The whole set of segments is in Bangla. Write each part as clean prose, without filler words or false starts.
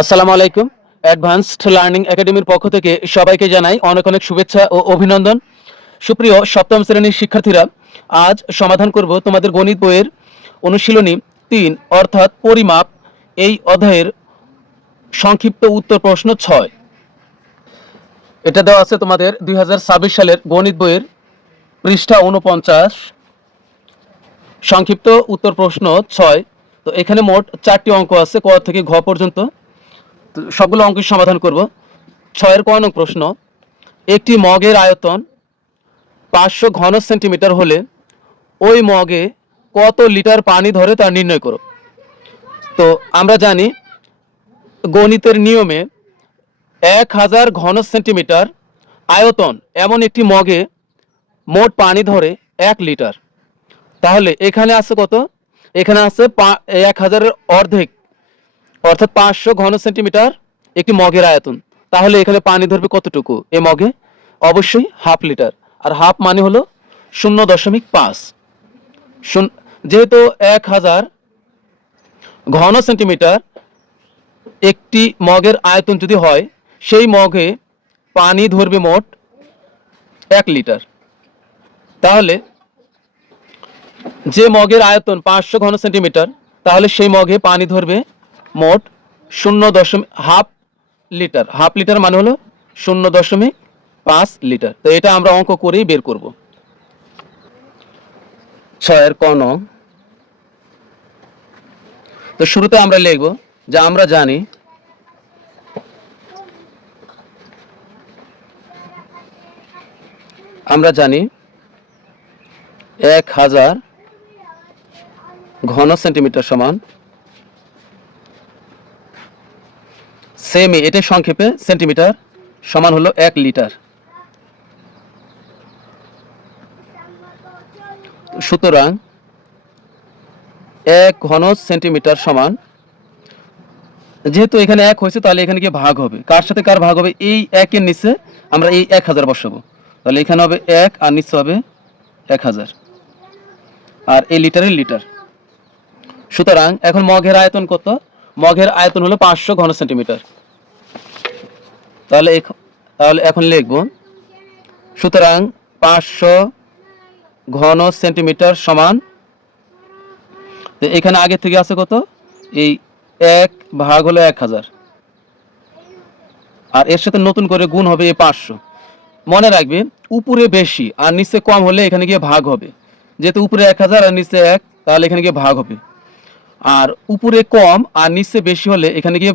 আসসালামু আলাইকুম। অ্যাডভান্সড লার্নিং একাডেমির পক্ষ থেকে সবাইকে জানাই অনেক অনেক শুভেচ্ছা ও অভিনন্দন। সুপ্রিয় সপ্তম শ্রেণীর শিক্ষার্থীরা, আজ সমাধান করব তোমাদের গণিত বইয়ের অনুশীলনী ৩ অর্থাৎ পরিমাপ এই অধ্যায়ের সংক্ষিপ্ত উত্তর প্রশ্ন ৬। এটা দেওয়া আছে তোমাদের ২০২৬ সালের গণিত বইয়ের পৃষ্ঠা ৪৯, সংক্ষিপ্ত উত্তর প্রশ্ন ৬। তো এখানে মোট ৪টি অঙ্ক আছে, ক থেকে ঘ পর্যন্ত। তো সবগুলো অঙ্কের সমাধান করব। ৬-এর ক নং প্রশ্ন, একটি মগের আয়তন ৫০০ ঘন সেন্টিমিটার হলে ওই মগে কত লিটার পানি ধরে তা নির্ণয় করো। তো আমরা জানি গণিতের নিয়মে ১০০০ ঘন সেন্টিমিটার আয়তন এমন একটি মগে মোট পানি ধরে ১ লিটার। তাহলে এখানে আছে কত? এখানে আছে ১০০০-এর অর্ধেক, অর্থাৎ ৫০০ ঘন সেন্টিমিটার একটি মগের আয়তন। তাহলে এখানে পানি ধরবে কতটুকু এ মগে? অবশ্যই হাফ লিটার। আর হাফ মানে হলো ০.৫। যেহেতু ১০০০ ঘন সেন্টিমিটার একটি মগের আয়তন যদি হয়, সেই মগে পানি ধরবে মোট ১ লিটার। তাহলে যে মগের আয়তন ৫০০ ঘন সেন্টিমিটার, তাহলে সেই মগে পানি ধরবে মোট ০.৫ লিটার। হাফ লিটার মানে হলো ০.৫ লিটার। তো এটা আমরা অঙ্ক করেই বের করব। ৬-এর ক নং। তো শুরুতে আমরা লিখব যে আমরা জানি আমরা জানি ১০০০ ঘন সেন্টিমিটার সমান সেমি, এটা সংক্ষেপে সেন্টিমিটার, সমান হলো ১ লিটার। সুতরাং ১ ঘন সেন্টিমিটার সমান, যেহেতু এখানে ১ হয়েছে তাহলে এখানে গিয়ে ভাগ হবে। কার সাথে কার ভাগ হবে? এই ১-এর নিচে আমরা এই ১০০০ বসাবো। তাহলে এখানে হবে ১ আর নিচে হবে ১০০০, আর এই লিটারের লিটার। সুতরাং এখন মগের আয়তন কত? মগের আয়তন হলো ৫০০ ঘন সেন্টিমিটার। তাহলে এখন লিখব, সুতরাং ৫০০ ঘন সেন্টিমিটার সমান, এখানে আগে থেকে আছে কত? এই ১ ভাগ হলো ১০০০, আর এর সাথে নতুন করে গুণ হবে এই ৫০০। মনে রাখবে, উপরে বেশি আর নিচে কম হলে এখানে গিয়ে ভাগ হবে। যেহেতু উপরে ১০০০ আর নিচে ১, তাহলে এখানে গিয়ে ভাগ হবে। আর উপরে কম আর নিচে বেশি হলে এখানে গিয়ে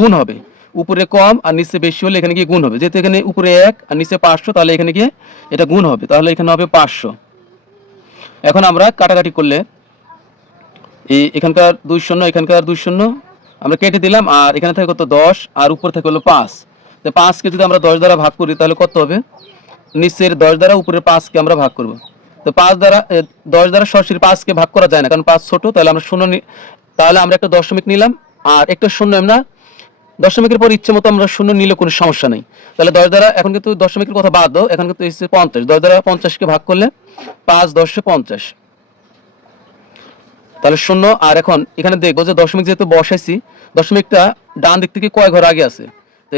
গুণ হবে। উপরে কম আর নিচে বেশি হলে এখানে গিয়ে গুণ হবে। যেহেতু এখানে উপরে ১ আর নিচে ৫০০, তাহলে এখানে গিয়ে এটা গুণ হবে। তাহলে এখানে হবে ৫০০। এখন আমরা কাটাকাটি করলে এখানকার ২ শূন্য, এখানকার ২ শূন্য আমরা কেটে দিলাম, আর এখানে থাকে কত? ১০, আর উপর থেকে হলো ৫। তো ৫কে যদি আমরা ১০ দ্বারা ভাগ করি তাহলে কত হবে? নিচের ১০ দ্বারা উপরের ৫কে আমরা ভাগ করব। তো ১০ দ্বারা সরাসরি 5কে ভাগ করা যায় না, কারণ ৫ ছোট। তাহলে আমরা শূন্য, তাহলে আমরা একটা দশমিক নিলাম আর একটা শূন্য। আমরা দশমিকের পর ইচ্ছে মতো আমরা শূন্য নিলে কোনো সমস্যা নেই। তাহলে ১০ দ্বারা, এখন কিন্তু দশমিকের কথা বাদ দাও, এখন কিন্তু এসেছে ৫০। ১০ দ্বারা ৫০কে ভাগ করলে ৫ ১০ ৫০, তাহলে শূন্য। আর এখন এখানে দেখবো যে দশমিক যেহেতু বসাইছি, দশমিকটা ডান দিক থেকে কয় ঘর আগে আছে? তো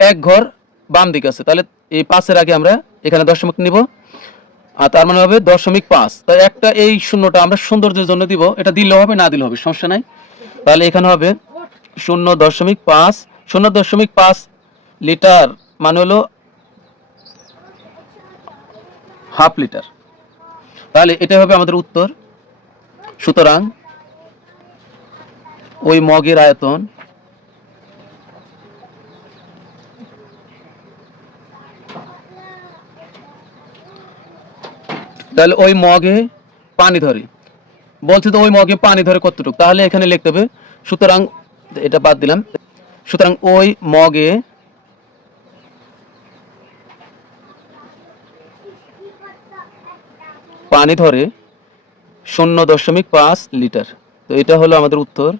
১ ঘর বাম দিকে আছে। তাহলে এই ৫-এর আগে আমরা এখানে দশমিক নিব, আর তার মানে হবে ০.৫। তাই একটা এই শূন্যটা আমরা সৌন্দর্যের জন্য দিব, এটা দিলেও হবে না দিলেও হবে, সমস্যা নাই। তাহলে এখানে হবে ০.৫। ০.৫ লিটার মানে হলো হাফ লিটার। তাহলে এটা হবে আমাদের উত্তর। সুতরাং ওই মগের আয়তন তাহলে ওই মগে পানি ধরে, বলছে তো ওই মগে পানি ধরে কতটুকু, তাহলে এখানে লিখতে হবে, সুতরাং এটা বাদ দিলাম। সুতরাং ওই মগে পানি ধরে ০.৫ লিটার। তো এটা হলো আমাদের উত্তর।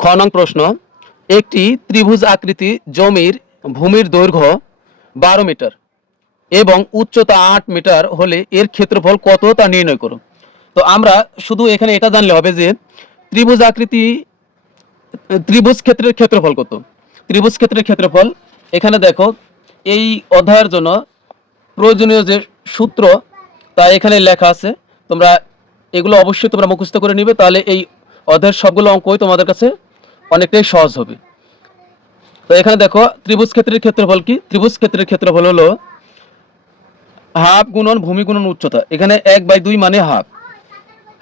খ নং প্রশ্ন, একটি ত্রিভুজ আকৃতি জমির ভূমির দৈর্ঘ্য ১২ মিটার এবং উচ্চতা ৮ মিটার হলে এর ক্ষেত্রফল কত তা নির্ণয় করো। তো আমরা শুধু এখানে এটা জানলে হবে যে ত্রিভুজ আকৃতি, ত্রিভুজ ক্ষেত্রের ক্ষেত্রফল কত। ত্রিভুজ ক্ষেত্রের ক্ষেত্রফল এখানে দেখো এই অধ্যায়ের জন্য প্রয়োজনীয় যে সূত্র তা এখানে লেখা আছে, তোমরা এগুলো অবশ্যই তোমরা মুখস্থ করে নিবে, তাহলে এই অধ্যায়ের সবগুলো অঙ্কই তোমাদের কাছে অনেকটাই সহজ হবে। তো এখানে দেখো ত্রিভুজ ক্ষেত্রের ক্ষেত্রফল কি, ত্রিভুজ ক্ষেত্রের ক্ষেত্রফল হলো হাফ গুণন ভূমি গুণন উচ্চতা। এখানে 1/2 মানে হাফ,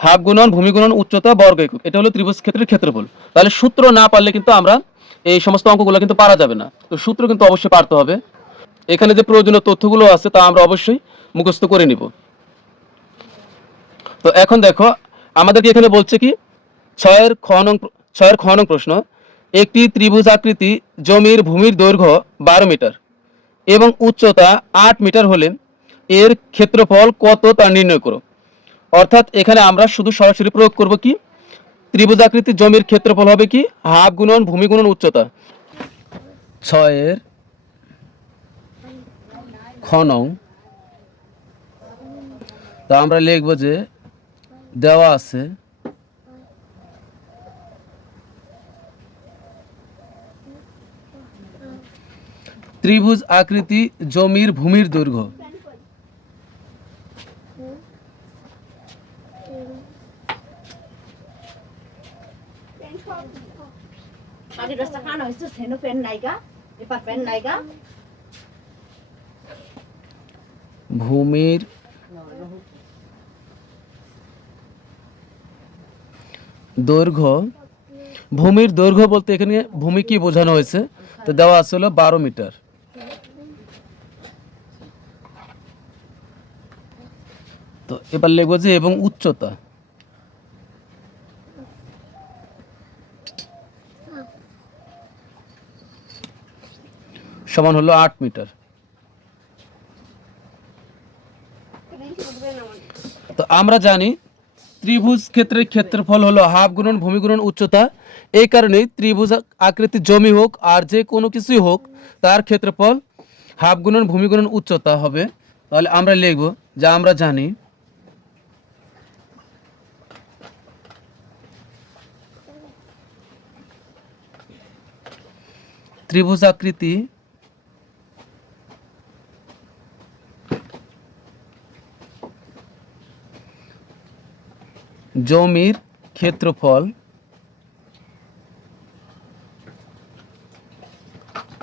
হাফ গুণন ভূমি গুণন উচ্চতা বর্গ একক, এটা হলো ত্রিভুজ ক্ষেত্রের ক্ষেত্রফল। তাহলে সূত্র না পারলে কিন্তু আমরা এই সমস্ত অঙ্কগুলো কিন্তু পারা যাবে না, তো সূত্র কিন্তু অবশ্যই পারতে হবে। এখানে যে প্রয়োজনীয় তথ্যগুলো আছে তা আমরা অবশ্যই মুখস্থ করে নিব। তো এখন দেখো আমাদেরকে এখানে বলছে কি 6 নং প্রশ্ন, একটি ত্রিভুজ আকৃতি জমির ভূমির দৈর্ঘ্য 12 মিটার এবং উচ্চতা 8 মিটার হলে এর ক্ষেত্রফল কত তা নির্ণয় করো। অর্থাৎ এখানে আমরা শুধু সরাসরি প্রয়োগ করব কি, ত্রিভুজ আকৃতি জমির ক্ষেত্রফল হবে কি হাফ গুণন ভূমি গুণন উচ্চতা। 6 তা আমরা লিখব যে দেওয়া আছে ত্রিভুজ আকৃতি জমির ভূমির দৈর্ঘ্য ভূমির দৈর্ঘ্য, ভূমির দৈর্ঘ্য বলতে এখানে ভূমি কি বোঝানো হয়েছে, তো দেওয়া আছে হলো 12 মিটার। তো এবার লিখবো যে এবং উচ্চতা সমান হলো 8 মিটার। তো আমরা জানি ত্রিভুজ ক্ষেত্রের ক্ষেত্রফল হলো হাফ গুণন ভূমি গুণন উচ্চতা, এই কারণেই ত্রিভুজ আকৃতির জমি হোক আর যে কোনো কিছুই হোক তার ক্ষেত্রফল হাফ গুণন ভূমি গুণন উচ্চতা হবে। তাহলে আমরা লিখব যা আমরা জানি ত্রিভুজ আকৃতি জমির ক্ষেত্রফল,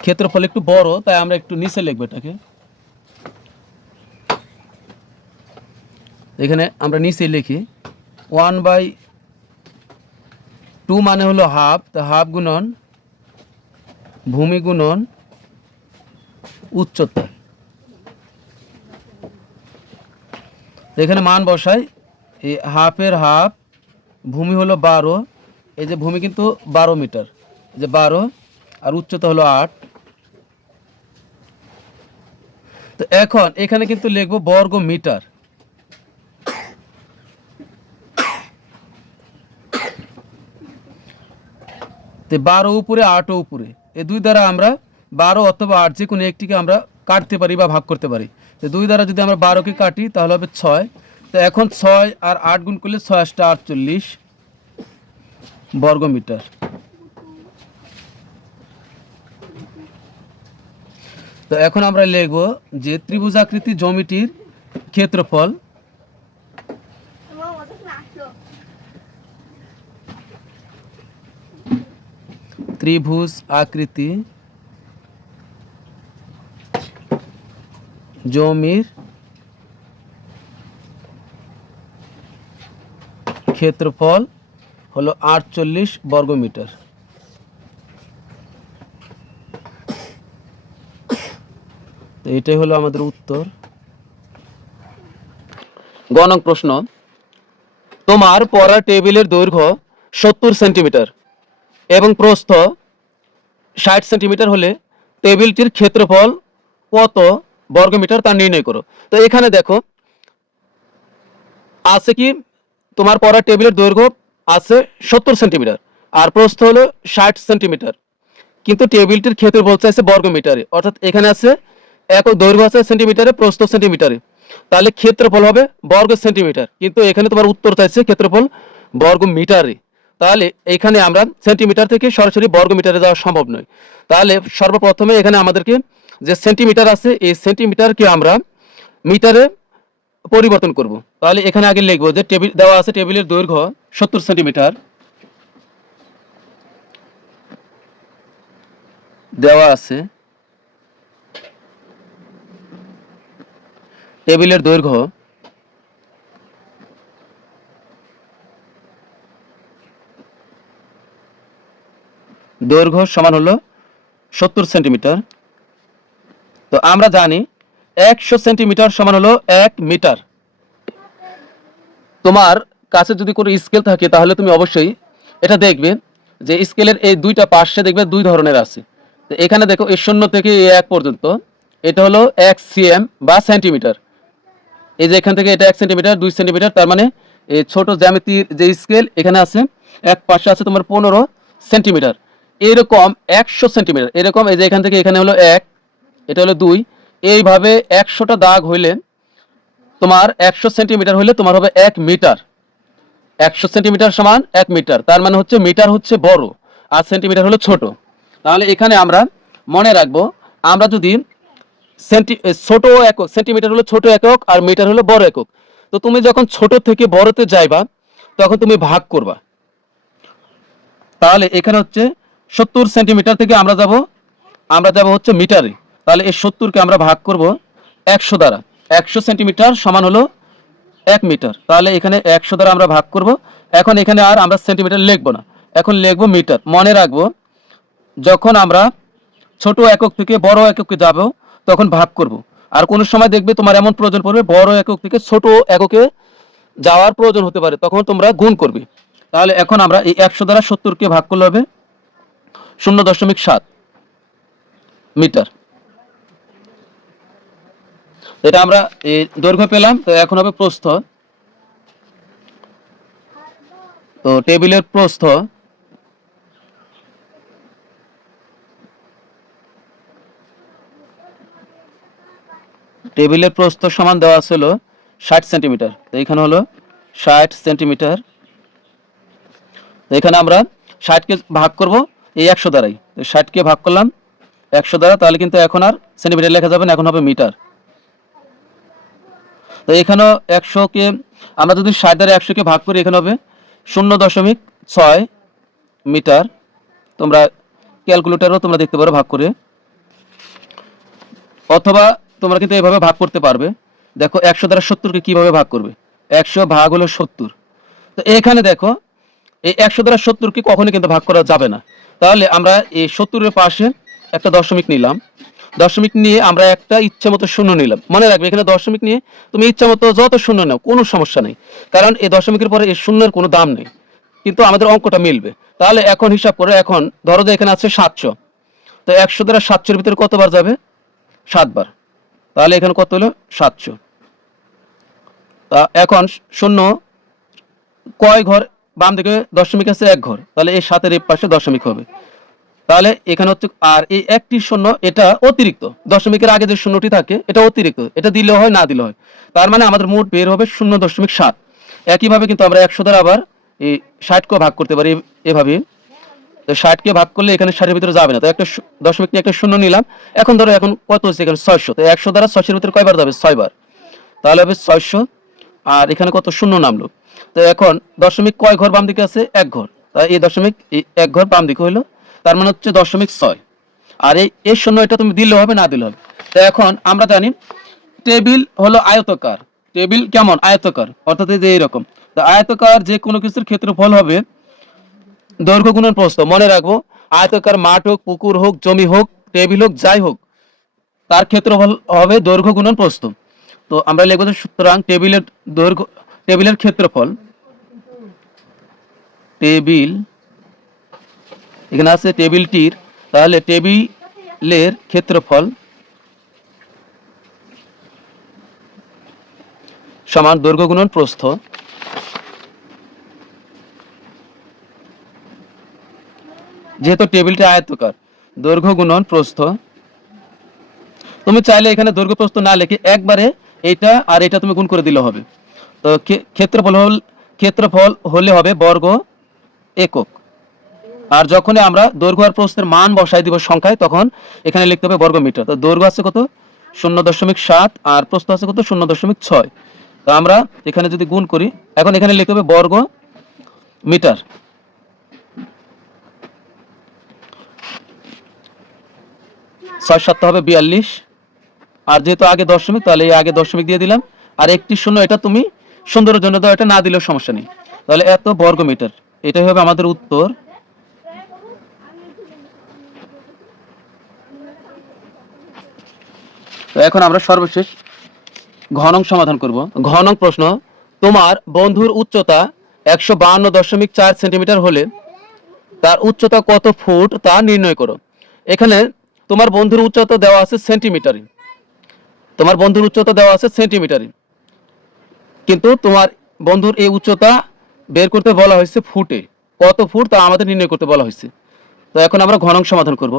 ক্ষেত্রফল একটু বড় তাই আমরা একটু নিচে লিখব এটাকে, এখানে আমরা নিচে লিখি 1/2 মানে হলো হাফ, তো হাফ গুণন ভূমি গুণন উচ্চতা। এখানে মান বসাই, এই হাফের হাফ, ভূমি হলো 12, এই যে ভূমি কিন্তু 12 মিটার, এই যে 12 আর উচ্চতা হলো 8। তো এখন এখানে কিন্তু লিখবো বর্গ মিটার, তো 12 উপরে 8 উপরে, এই দুই দ্বারা আমরা 12 অথবা 8 যে কোনো একটিকে আমরা কাটতে পারি বা ভাগ করতে পারি। তো দুই দ্বারা যদি আমরা 12কে কাটি তাহলে হবে 6। তো এখন 6 আর 8 গুণ করলে 6 × 8 = 48 বর্গ মিটার। তো এখন আমরা লিখব যে ত্রিভুজাকৃতি জমিটির ক্ষেত্রফল ত্রিভুজ আকৃতি জমির ক্ষেত্রফল হলো 48 বর্গ মিটার। তো এটাই হলো আমাদের উত্তর। গ নং প্রশ্ন, তোমার পড়া টেবিলের দৈর্ঘ্য 70 সেন্টিমিটার এবং প্রস্থ 60 সেন্টিমিটার হলে টেবিলটির ক্ষেত্রফল কত বর্গ মিটার তা নির্ণয় করো। তো এখানে দেখো আছে কি, তোমার পড়া টেবিলের দৈর্ঘ্য আছে 70 সেন্টিমিটার আর প্রস্থ হলো 60 সেন্টিমিটার, কিন্তু টেবিলটির ক্ষেত্রফল চাইছে বর্গ মিটারে, অর্থাৎ এখানে আছে একক দৈর্ঘ্য আছে সেন্টিমিটারে, প্রস্থ সেন্টিমিটারে। তাহলে ক্ষেত্রফল হবে বর্গ সেন্টিমিটার, কিন্তু এখানে তোমার উত্তর চাইছে ক্ষেত্রফল বর্গ মিটারে। তাহলে এখানে আমরা সেন্টিমিটার থেকে সরাসরি বর্গ মিটারে যাওয়া সম্ভব নয়। তাহলে সর্বপ্রথমে এখানে আমাদেরকে যে সেন্টিমিটার আছে এই সেন্টিমিটারকে আমরা মিটারে পরিবর্তন করব। তাহলে এখানে আগে লিখবো যে টেবিল দেওয়া আছে, টেবিলের দৈর্ঘ্য 70 সেন্টিমিটার দেওয়া আছে, টেবিলের দৈর্ঘ্য সমান হলো 70 সেন্টিমিটার। তো আমরা জানি 100 সেন্টিমিটার সমান হলো 1 মিটার। তোমার কাছে যদি কোনো স্কেল থাকে তাহলে তুমি অবশ্যই এটা দেখবে যে স্কেলের এই দুইটা পাশে দেখবে দুই ধরনের আছে। তো এখানে দেখো এই 0 থেকে এই 1 পর্যন্ত এটা হলো 1 সিএম বা সেন্টিমিটার। এই যে এখান থেকে এটা 1 সেন্টিমিটার 2 সেন্টিমিটার, তার মানে এই ছোট জ্যামিতির যে স্কেল এখানে আছে এক পাশে আছে তোমার 15 সেন্টিমিটার। এরকম 100 সেন্টিমিটার এরকম, এই যে এখান থেকে এখানে হলো 1, এটা হলো 2, এইভাবে 100টা দাগ হইলে তোমার 100 সেন্টিমিটার হইলে তোমার হবে 1 মিটার। 100 সেন্টিমিটার সমান 1 মিটার, তার মানে হচ্ছে মিটার হচ্ছে বড় আর সেন্টিমিটার হলো ছোট। তাহলে এখানে আমরা মনে রাখবো, আমরা যদি ছোট একক, সেন্টিমিটার হলো ছোট একক আর মিটার হলো বড় একক। তো তুমি যখন ছোট থেকে বড়তে যাইবা তখন তুমি ভাগ করবা। তাহলে এখানে হচ্ছে 70 সেন্টিমিটার থেকে আমরা যাব হচ্ছে মিটারে। তাহলে এই 70কে আমরা ভাগ করব 100 দ্বারা। 100 সেন্টিমিটার সমান হলো 1 মিটার। তাহলে এখানে 100 দ্বারা আমরা ভাগ করব। এখন এখানে আর আমরা সেন্টিমিটার লিখবো না, এখন লিখবো মিটার। মনে রাখবো যখন আমরা ছোট একক থেকে বড় এককে যাব তখন ভাগ করব। আর কোন সময় দেখবে তোমার এমন প্রয়োজন পড়বে বড় একক থেকে ছোট এককে যাওয়ার প্রয়োজন হতে পারে, তখন তোমরা গুণ করবে। তাহলে এখন আমরা এই 100 দ্বারা 70কে ভাগ করলে হবে 0.7 মিটার। এটা আমরা এই দৈর্ঘ্য পেলাম। তো এখন হবে প্রস্থ। তো টেবিলের প্রস্থ সমান দেওয়া ছিল 60 সেন্টিমিটার। তো এখানে হলো 60 সেন্টিমিটার। তো এখানে আমরা 60কে ভাগ করব এই 100 দ্বারাই। তো 60কে ভাগ করলাম 100 দ্বারা, তাহলে কিন্তু এখন আর সেন্টিমিটার লেখা যাবে না, এখন হবে মিটার। তো এখানেও 100কে আমরা যদি 60 দ্বারা 100কে ভাগ করি এখানে হবে 0.6 মিটার। তোমরা ক্যালকুলেটরও তোমরা দেখতে পারো ভাগ করে, অথবা তোমরা কিন্তু এভাবে ভাগ করতে পারবে। দেখো 100 দ্বারা 70কে কিভাবে ভাগ করবে, 100 ভাগ হলো 70। তো এখানে দেখো এই 100 দ্বারা 70কে কখনোই কিন্তু ভাগ করা যাবে না। তাহলে আমরা এই 70-এর পাশে একটা দশমিক নিলাম, দশমিক নিয়ে আমরা একটা ইচ্ছা মতো শূন্য নিলাম। মনে রাখবে এখানে দশমিক নিয়ে তুমি ইচ্ছা মতো যত শূন্য নাও কোনো সমস্যা নেই, কারণ এই দশমিকের পরে এই শূন্যের কোনো দাম নেই, কিন্তু আমাদের অঙ্কটা মিলবে। তাহলে এখন হিসাব করে, এখন ধরো যে এখানে আছে 700, তো 100 দ্বারা 700-এর ভিতরে কতবার যাবে, 7 বার। তাহলে এখানে কত হলো 700। এখন শূন্য কয় ঘর, বাম দিকে দশমিক আছে 1 ঘর, তাহলে এই 7-এর এই পাশে দশমিক হবে। তাহলে এখানে হচ্ছে আর এই একটি শূন্য এটা অতিরিক্ত, দশমিকের আগে যে শূন্যটি থাকে এটা অতিরিক্ত, এটা দিলে হয় না দিলে হয়। তার মানে আমাদের মোট বের হবে 0.7। একইভাবে কিন্তু আমরা 100 দ্বারা আবার এই 60কে ভাগ করতে পারি এভাবে। তো 60কে ভাগ করলে এখানে 60-এর ভিতরে যাবে না, তো একটা দশমিক নিয়ে একটা শূন্য নিলাম। এখন ধরো এখন কত হচ্ছে, এখানে 600, তো 100 দ্বারা 600-এর ভিতরে কয়বার যাবে, 6 বার। তাহলে হবে 600। আর এখানে কত শূন্য নামলো। তো এখন দশমিক কয় ঘর বাম দিকে আছে, 1 ঘর, তাই এই দশমিক 1 ঘর বাম দিকে হইলো, তার মানে হচ্ছে 0.6। আর এই শূন্য এটা তুমি দিলে হবে না দিলে হবে। তো এখন আমরা জানি টেবিল হলো আয়তকার, টেবিল কেমন আয়তকার, অর্থাৎ এই যে এইরকম। তো আয়তকার যে কোনো কিছুর ক্ষেত্রফল হবে দৈর্ঘ্য গুণন প্রস্থ। মনে রাখবো আয়তকার মাঠ হোক, পুকুর হোক, জমি হোক, টেবিল হোক, যাই হোক, তার ক্ষেত্রফল হবে দৈর্ঘ্য গুণন প্রস্থ। তো আমরা লিখবো যে সুতরাং টেবিলের ক্ষেত্রফল, টেবিল এখানে আছে টেবিলটির, তাহলে টেবিলের ক্ষেত্রফল সমান দৈর্ঘ্য গুণন প্রস্থ। যেহেতু টেবিলটি আয়তাকার, দৈর্ঘ্য গুণন প্রস্থ। তুমি চাইলে এখানে দৈর্ঘ্য প্রস্থ না লিখে একবারে এটা আর এটা তুমি গুণ করে দিলে হবে। তো ক্ষেত্রফল হলে হবে বর্গ একক। আর যখনই আমরা দৈর্ঘ্য আর প্রস্থের মান বসাই দিব সংখ্যায়, তখন এখানে লিখতে হবে বর্গ মিটার। তো দৈর্ঘ্য আছে কত 0.7 আর প্রস্থ আছে কত 0.6। তো আমরা এখানে যদি গুণ করি, এখন এখানে লিখতে হবে বর্গ মিটার। 6 7 হবে 42, আর যেহেতু আগে দশমিক তাহলে এই আগে দশমিক দিয়ে দিলাম, আর একটি শূন্য এটা তুমি সুন্দরের জন্য দাও, এটা না দিলেও সমস্যা নেই। তাহলে এত বর্গ মিটার, এটাই হবে আমাদের উত্তর। তো এখন আমরা সর্বশেষ ঘনং সমাধান করব। ঘনং প্রশ্ন, তোমার বন্ধুর উচ্চতা 152.4 সেন্টিমিটার হলে তার উচ্চতা কত ফুট তা নির্ণয় করো। এখানে তোমার বন্ধুর উচ্চতা দেওয়া আছে সেন্টিমিটারে, তোমার বন্ধুর উচ্চতা দেওয়া আছে সেন্টিমিটারে, কিন্তু তোমার বন্ধুর এই উচ্চতা বের করতে বলা হয়েছে ফুটে। কত ফুট তা আমাদের নির্ণয় করতে বলা হয়েছে। তো এখন আমরা ঘনং সমাধান করব।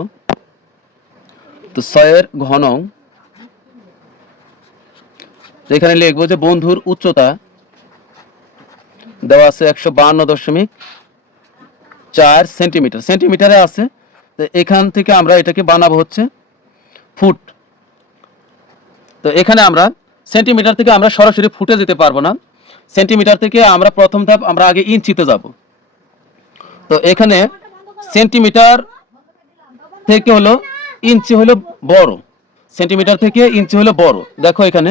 তো 6 এর ঘনং, এখানে লিখবো যে বন্ধুর উচ্চতা দেওয়া আছে 152.4 সেন্টিমিটার, সেন্টিমিটারে আছে। তো এখান থেকে আমরা এটাকে বানাবো হচ্ছে ফুট। তো এখানে আমরা সেন্টিমিটার থেকে আমরা সরাসরি ফুটে যেতে পারবো না, সেন্টিমিটার থেকে আমরা প্রথম ধাপ আমরা আগে ইঞ্চিতে যাব। তো এখানে সেন্টিমিটার থেকে হলো ইঞ্চি হলো বড়, সেন্টিমিটার থেকে ইঞ্চি হলো বড়। দেখো এখানে,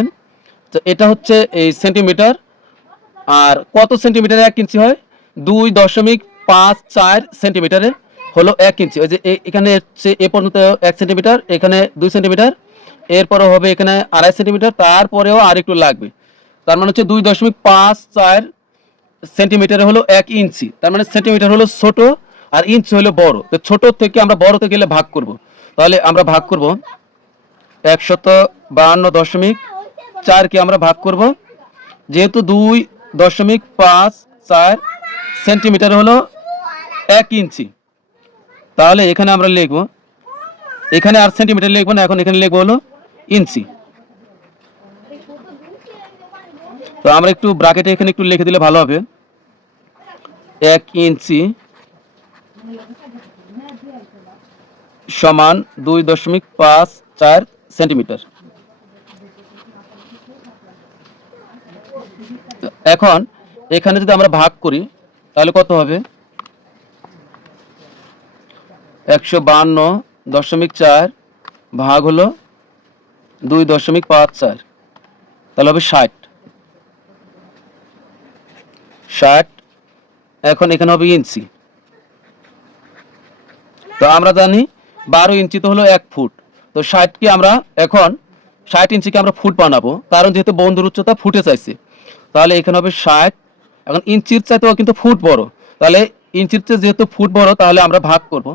তো এটা হচ্ছে এই সেন্টিমিটার। আর কত সেন্টিমিটারে 1 ইঞ্চি হয়? 2.54 সেন্টিমিটারে হলো 1 ইঞ্চি। ওই যে এখানে হচ্ছে এ পর্যন্ত 1 সেন্টিমিটার, এখানে 2 সেন্টিমিটার, এরপরে হবে এখানে 2.5 সেন্টিমিটার, তারপরেও আর একটু লাগবে। তার মানে হচ্ছে 2.54 সেন্টিমিটারে হলো 1 ইঞ্চি। তার মানে সেন্টিমিটার হলো ছোট আর ইঞ্চি হলো বড়। তো ছোট থেকে আমরা বড়তে গেলে ভাগ করব। তাহলে আমরা ভাগ করব 152.4 কে আমরা ভাগ করব, যেহেতু 2.54 সেন্টিমিটার হলো 1 ইঞ্চি, তাহলে এখানে আমরা লিখব, এখানে আর সেন্টিমিটার লিখবো না, এখন এখানে লিখবো হলো ইঞ্চি। তো আমরা একটু ব্র্যাকেটে এখানে একটু লিখে দিলে ভালো হবে, 1 ইঞ্চি সমান 2.54 সেন্টিমিটার। এখন এখানে যদি আমরা ভাগ করি তাহলে কত হবে? 152.4 ভাগ হলো 2.54, তাহলে হবে 60। এখন এখানে হবে ইঞ্চি। তো আমরা জানি 12 ইঞ্চি তো হলো 1 ফুট। তো 60 কে আমরা এখন 60 ইঞ্চিকে আমরা ফুট বানাবো, কারণ যেহেতু বন্ধুর উচ্চতা ফুটে চাইছে। তাহলে এখানে হবে 60। এখন ইঞ্চির চাইতেও কিন্তু ফুট বড়, তাহলে ইঞ্চির চেয়ে যেহেতু ফুট বড়, তাহলে আমরা ভাগ করব।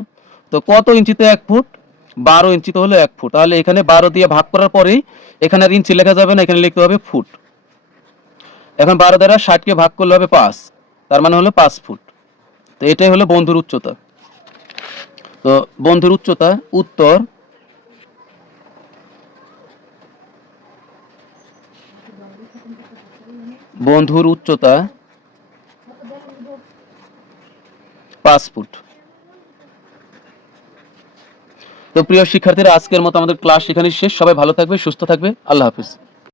তো কত ইঞ্চিতে 1 ফুট? 12 ইঞ্চিতে হলো 1 ফুট। তাহলে এখানে 12 দিয়ে ভাগ করার পরেই এখানে আর ইঞ্চি লেখা যাবে না, এখানে লিখতে হবে ফুট। এখন 12 দ্বারা 60 কে ভাগ করলে হবে 5, তার মানে হলো 5 ফুট। তো এটাই হলো বন্ধুর উচ্চতা। তো বন্ধুর উচ্চতা উত্তর বন্ধুর উচ্চতা 5 ফুট। তো প্রিয় শিক্ষার্থীরা, আজকের মতো আমাদের ক্লাস এখানে শেষ। সবাই ভালো থাকবে, সুস্থ থাকবে। আল্লাহ হাফেজ।